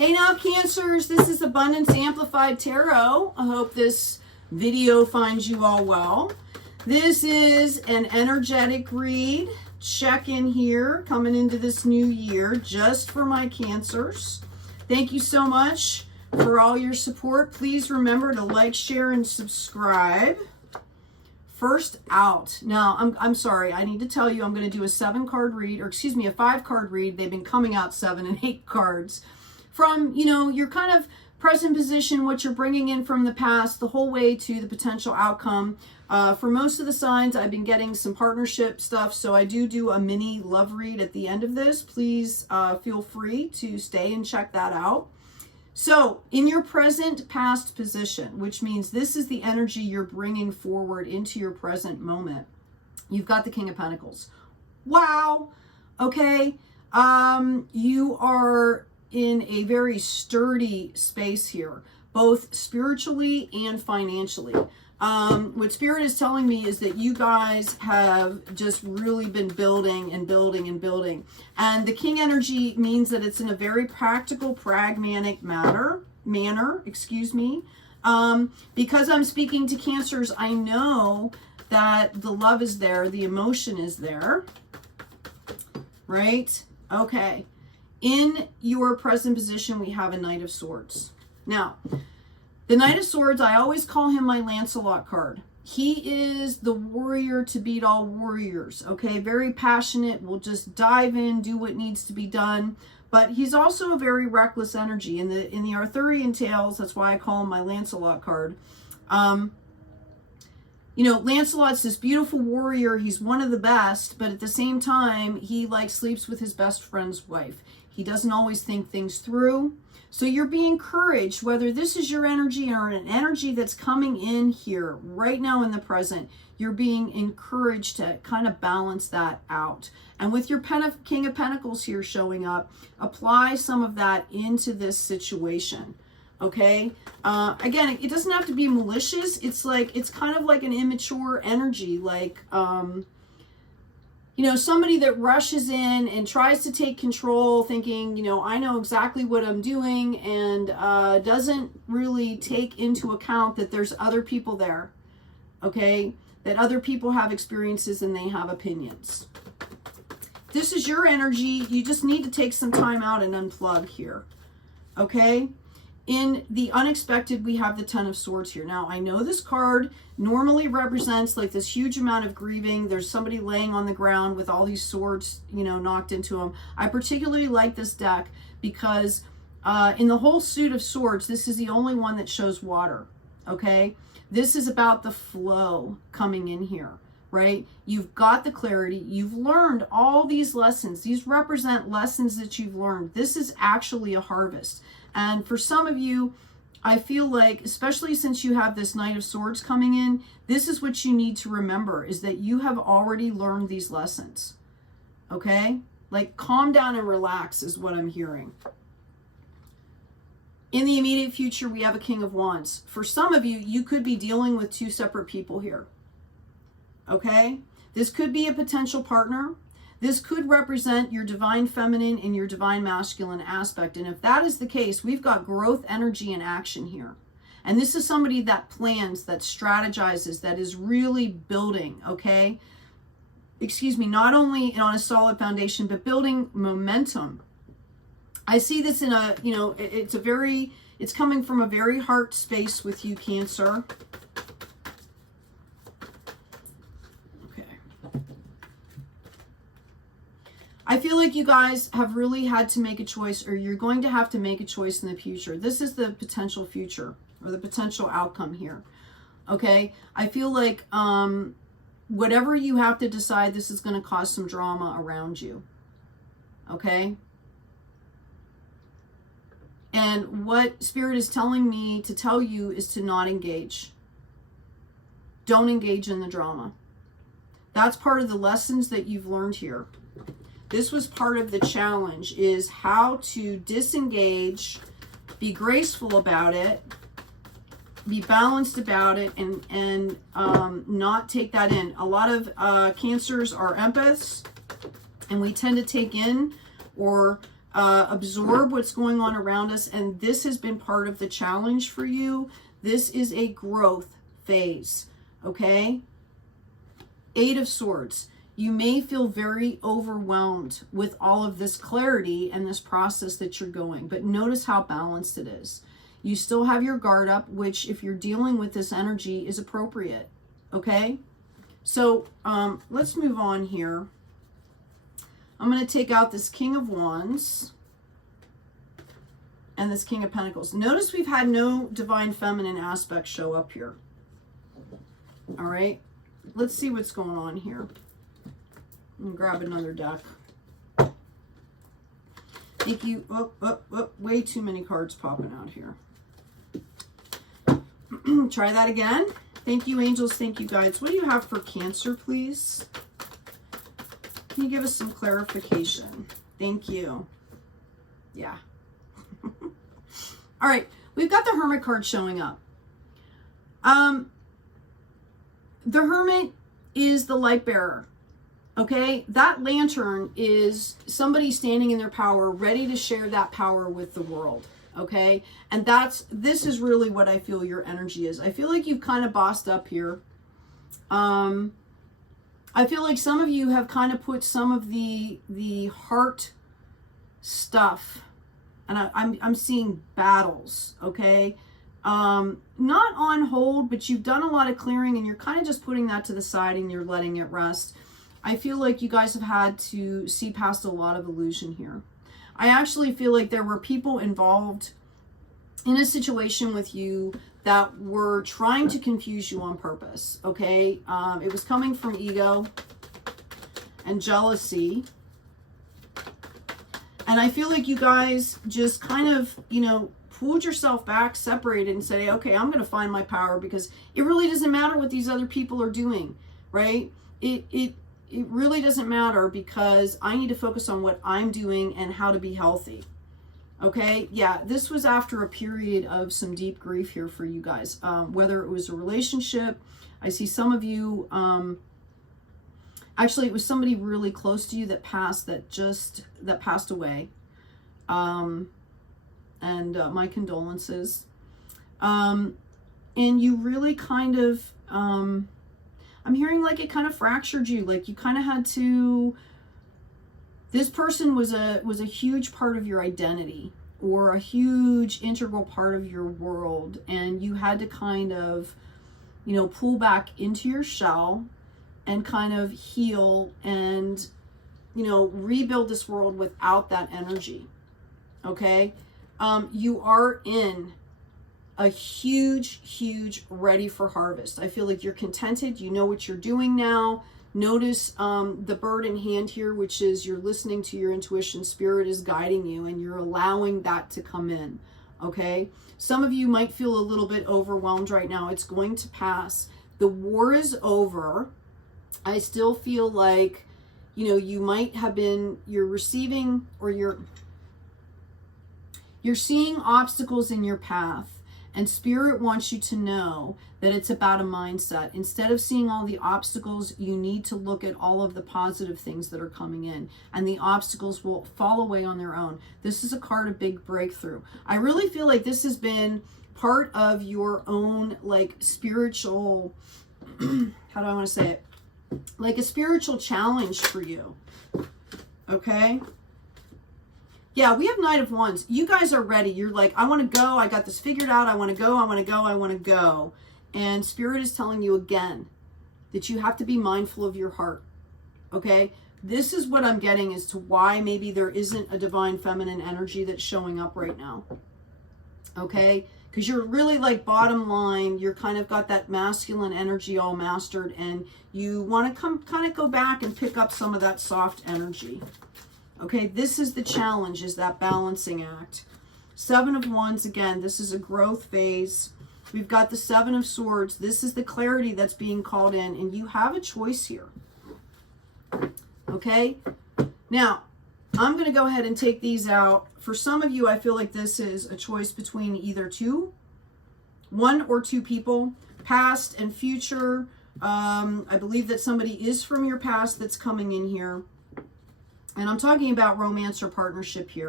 Hey now, Cancers, this is Abundance Amplified Tarot. I hope this video finds you all well. This is an energetic read. Check in here, coming into this new year, just for my Cancers. Thank you so much for all your support. Please remember to like, share, and subscribe. First out. Now, I'm sorry, I need to tell you I'm going to do a 7-card read, or excuse me, a 5-card read. They've been coming out 7 and 8 cards. From, your kind of present position, what you're bringing in from the past, the whole way to the potential outcome. For most of the signs, I've been getting some partnership stuff, so I do a mini love read at the end of this. Please feel free to stay and check that out. So, in your present past position, which means this is the energy you're bringing forward into your present moment, you've got the King of Pentacles. Wow! Okay, you are in a very sturdy space here, both spiritually and financially. What Spirit is telling me is that you guys have just really been building and building and building. And the King energy means that it's in a very practical, pragmatic manner, because I'm speaking to Cancers, I know that the love is there, the emotion is there, right? Okay. In your present position, we have a Knight of Swords. Now, the Knight of Swords, I always call him my Lancelot card. He is the warrior to beat all warriors, okay? Very passionate, will just dive in, do what needs to be done. But he's also a very reckless energy. In the Arthurian tales, that's why I call him my Lancelot card. Lancelot's this beautiful warrior. He's one of the best, but at the same time, he sleeps with his best friend's wife. He doesn't always think things through. So you're being encouraged, whether this is your energy or an energy that's coming in here right now in the present, you're being encouraged to kind of balance that out. And with your King of Pentacles here showing up, apply some of that into this situation. Okay. Again, it doesn't have to be malicious. It's kind of like an immature energy, somebody that rushes in and tries to take control thinking, I know exactly what I'm doing, and doesn't really take into account that there's other people there, okay? That other people have experiences and they have opinions. This is your energy. You just need to take some time out and unplug here, okay? In the unexpected, we have the Ten of Swords here. Now, I know this card normally represents this huge amount of grieving. There's somebody laying on the ground with all these swords, knocked into them. I particularly like this deck because in the whole suit of swords, this is the only one that shows water, okay? This is about the flow coming in here, right? You've got the clarity. You've learned all these lessons. These represent lessons that you've learned. This is actually a harvest. And for some of you, I feel like, especially since you have this Knight of Swords coming in, this is what you need to remember, is that you have already learned these lessons. Okay? Calm down and relax is what I'm hearing. In the immediate future, we have a King of Wands. For some of you, you could be dealing with 2 separate people here. Okay? This could be a potential partner. This could represent your divine feminine and your divine masculine aspect. And if that is the case, we've got growth, energy, and action here. And this is somebody that plans, that strategizes, that is really building, okay? Not only on a solid foundation, but building momentum. I see this in a, it's coming from a very heart space with you, Cancer. I feel like you guys have really had to make a choice, or you're going to have to make a choice in the future. This is the potential future, or the potential outcome here. Okay? I feel like whatever you have to decide, this is going to cause some drama around you. Okay? And what Spirit is telling me to tell you is to not engage. Don't engage in the drama. That's part of the lessons that you've learned here. This was part of the challenge, is how to disengage, be graceful about it, be balanced about it, and not take that in. A lot of Cancers are empaths, and we tend to take in or absorb what's going on around us. And this has been part of the challenge for you. This is a growth phase, okay? 8 of Swords. You may feel very overwhelmed with all of this clarity and this process that you're going, but notice how balanced it is. You still have your guard up, which if you're dealing with this energy is appropriate, okay? So let's move on here. I'm going to take out this King of Wands and this King of Pentacles. Notice we've had no Divine Feminine aspect show up here. All right, let's see what's going on here. I'm going to grab another deck. Thank you. Way too many cards popping out here. Try that again. Thank you, angels. Thank you, guides. What do you have for Cancer, please? Can you give us some clarification? Thank you. Yeah. All right. We've got the Hermit card showing up. The Hermit is the light bearer. Okay? That lantern is somebody standing in their power, ready to share that power with the world. Okay? And this is really what I feel your energy is. I feel like you've kind of bossed up here. I feel like some of you have kind of put some of the heart stuff, and I'm seeing battles, okay? Not on hold, but you've done a lot of clearing and you're kind of just putting that to the side and you're letting it rest. I feel like you guys have had to see past a lot of illusion here. I actually feel like there were people involved in a situation with you that were trying to confuse you on purpose, okay? It was coming from ego and jealousy. And I feel like you guys just kind of, you know, pulled yourself back, separated, and said, okay, I'm going to find my power because it really doesn't matter what these other people are doing, right? It really doesn't matter because I need to focus on what I'm doing and how to be healthy. Okay, yeah, this was after a period of some deep grief here for you guys. Whether it was a relationship, I see some of you, actually it was somebody really close to you that passed away. And my condolences. And you really kind of, I'm hearing like it kind of fractured you, like you kind of had to. This person was a huge part of your identity or a huge integral part of your world. And you had to kind of, you know, pull back into your shell and kind of heal and, you know, rebuild this world without that energy. Okay. You are in a huge ready for harvest. I feel like you're contented. You know what you're doing now. Notice the bird in hand here, which is you're listening to your intuition. Spirit is guiding you and you're allowing that to come in, okay? Some of you might feel a little bit overwhelmed right now. It's going to pass. The war is over. I still feel like, you know, you might have been, you're receiving or you're seeing obstacles in your path. And Spirit wants you to know that it's about a mindset. Instead of seeing all the obstacles, you need to look at all of the positive things that are coming in. And the obstacles will fall away on their own. This is a card of big breakthrough. I really feel like this has been part of your own, like, spiritual, how do I want to say it? Like a spiritual challenge for you. Okay? Yeah, we have Knight of Wands. You guys are ready. You're like, I want to go. I got this figured out. I want to go. I want to go. I want to go. And Spirit is telling you again that you have to be mindful of your heart. Okay? This is what I'm getting as to why maybe there isn't a divine feminine energy that's showing up right now. Okay? Because you're really like bottom line. You're kind of got that masculine energy all mastered. And you want to kind of go back and pick up some of that soft energy. Okay, this is the challenge, is that balancing act. 7 of Wands, again, this is a growth phase. We've got the 7 of Swords. This is the clarity that's being called in, and you have a choice here. Okay, now, I'm going to go ahead and take these out. For some of you, I feel like this is a choice between either one or two people, past and future. I believe that somebody is from your past that's coming in here. And I'm talking about romance or partnership here.